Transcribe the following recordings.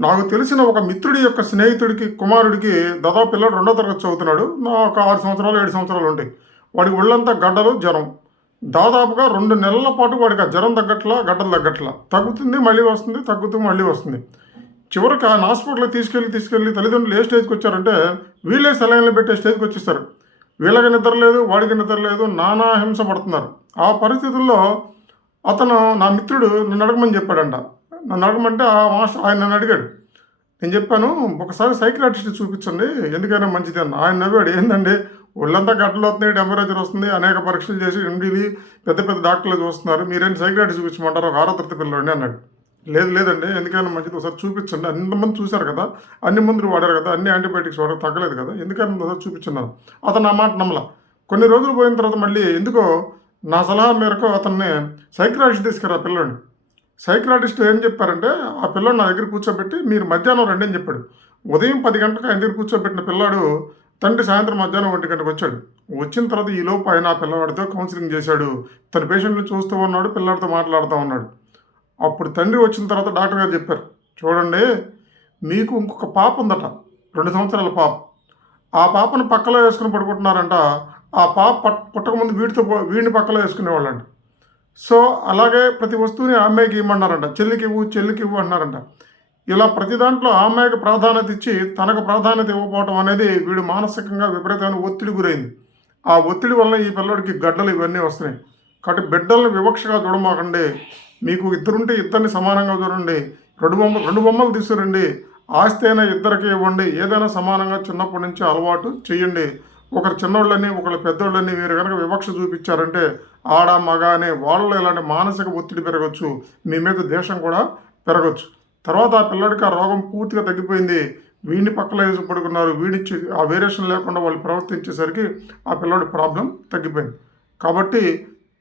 నాకు తెలిసిన ఒక మిత్రుడి యొక్క స్నేహితుడికి కుమారుడికి దాదాపు పిల్లడు రెండో తరగతి చదువుతున్నాడు. ఒక 6 సంవత్సరాలు, 7 సంవత్సరాలు ఉంటాయి. వాడికి ఒళ్ళంతా గడ్డలు, జ్వరం. దాదాపుగా 2 నెలల పాటు వాడికి ఆ జ్వరం తగ్గట్లా, గడ్డలు తగ్గట్లా. తగ్గుతుంది, మళ్ళీ వస్తుంది, తగ్గుతుంది, మళ్ళీ వస్తుంది. చివరికి ఆయన హాస్పిటల్‌కి తీసుకెళ్ళి తల్లిదండ్రులు ఏ స్టేజ్‌కి వచ్చారంటే, వీళ్ళే సెలైన్‌లు పెట్టే స్టేజ్‌కి వచ్చేసారు. వీళ్ళకి నిద్ర లేదు, వాడికి నిద్ర లేదు, నానా హింస పడుతున్నారు. ఆ పరిస్థితుల్లో అతను నా మిత్రుడు నన్ను అడగమని చెప్పాడంట. నన్ను అడగమంటే ఆ మాస్టర్ ఆయన నన్ను అడిగాడు. నేను చెప్పాను, "ఒకసారి సైకియాట్రిస్ట్‌ని చూపించండి. ఎందుకైనా మంచిది" అన్నా. ఆయన నవ్వాడు. "ఏందండి ఒళ్ళంతా గడ్డలొస్తున్నాయి, టెంపరేచర్ వస్తుంది, అనేక పరీక్షలు చేసి ఎండీలు పెద్ద పెద్ద డాక్టర్లు చూస్తున్నారు. మీరేంటి సైకియాట్రిస్ట్ చూపించమంటారు ఒక 6వ తరగతి పిల్లోడిని" అన్నాడు. లేదండి ఎందుకైనా మంచిది ఒకసారి చూపించండి. అంతమంది చూశారు కదా! అన్ని మందులు వాడారు కదా! అన్ని యాంటీబయాటిక్స్ వాడారు తగ్గలేదు కదా! ఎందుకైనా ఒకసారి చూపించన్నాను. అతను నా మాట నమ్మలా. కొన్ని రోజులు పోయిన తర్వాత మళ్ళీ ఎందుకో నా సలహా మేరకు అతన్ని సైకియాట్రిస్ట్ తీసుకురా పిల్లోడిని. సైకియాట్రిస్ట్ ఏం చెప్పారంటే, ఆ పిల్లోడిని నా దగ్గర కూర్చోబెట్టి, "మీరు మధ్యాహ్నం రండి" అని చెప్పాడు. ఉదయం 10 గంటలకు ఆయన దగ్గర కూర్చోబెట్టిన పిల్లాడు తండ్రి సాయంత్రం మధ్యాహ్నం 1 గంటకు వచ్చాడు. వచ్చిన తర్వాత ఈలోపు ఆయన ఆ పిల్లవాడితో కౌన్సిలింగ్ చేశాడు. తన పేషెంట్‌ని చూస్తూ ఉన్నాడు, పిల్లాడితో మాట్లాడుతూ ఉన్నాడు. అప్పుడు తండ్రి వచ్చిన తర్వాత డాక్టర్ గారు చెప్పారు, "చూడండి, మీకు ఇంకొక పాప ఉందట. 2 సంవత్సరాల పాప. ఆ పాపను పక్కలో వేసుకొని పడుకుంటున్నారంట. ఆ పాప పుట్టకముందు వీడిని పక్కలో వేసుకునేవాళ్ళంట. సో, అలాగే ప్రతి వస్తువుని ఆ అమ్మాయికి ఇవ్వమన్నారంట. చెల్లికివ్వు అన్నారంట. ఇలా ప్రతి దాంట్లో ఆ అమ్మాయికి ప్రాధాన్యత ఇచ్చి, తనకు ప్రాధాన్యత ఇవ్వకపోవటం అనేది వీడు మానసికంగా విపరీతమైన ఒత్తిడి గురైంది. ఆ ఒత్తిడి వలన ఈ పిల్లోడికి గడ్డలు ఇవన్నీ వస్తున్నాయి. కాబట్టి బిడ్డల్ని వివక్షగా చూడమాకండి. మీకు ఇద్దరుంటే ఇద్దరిని సమానంగా చూడండి. 2 బొమ్మలు తీసుకురండి. ఆస్తి అయినా ఇద్దరికీ ఇవ్వండి. ఏదైనా సమానంగా చిన్నప్పటి నుంచి అలవాటు చేయండి. ఒకరు చిన్నోళ్ళని, ఒకళ్ళు పెద్దోళ్ళని మీరు గనక వివక్ష చూపించారంటే ఆడ, మగ అనే వాళ్ళలో ఇలాంటి మానసిక ఒత్తిడి పెరగొచ్చు. మీ మీద ద్వేషం కూడా పెరగొచ్చు. తర్వాత ఆ పిల్లాడికి ఆ రోగం పూర్తిగా తగ్గిపోయింది. వీడిని పక్కలో వేసి పడుకున్నారు. వీడిచ్చి ఆ వేరియేషన్ లేకుండా వాళ్ళు ప్రవర్తించేసరికి ఆ పిల్లాడి ప్రాబ్లం తగ్గిపోయింది. కాబట్టి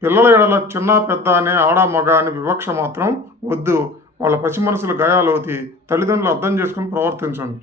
పిల్లల ఎడల చిన్న, పెద్ద అనే ఆడ, మగ అనే వివక్ష మాత్రం వద్దు. వాళ్ళ పసి మనసులు గాయాలవుతాయి. తల్లిదండ్రులు అర్థం చేసుకొని ప్రవర్తించండి.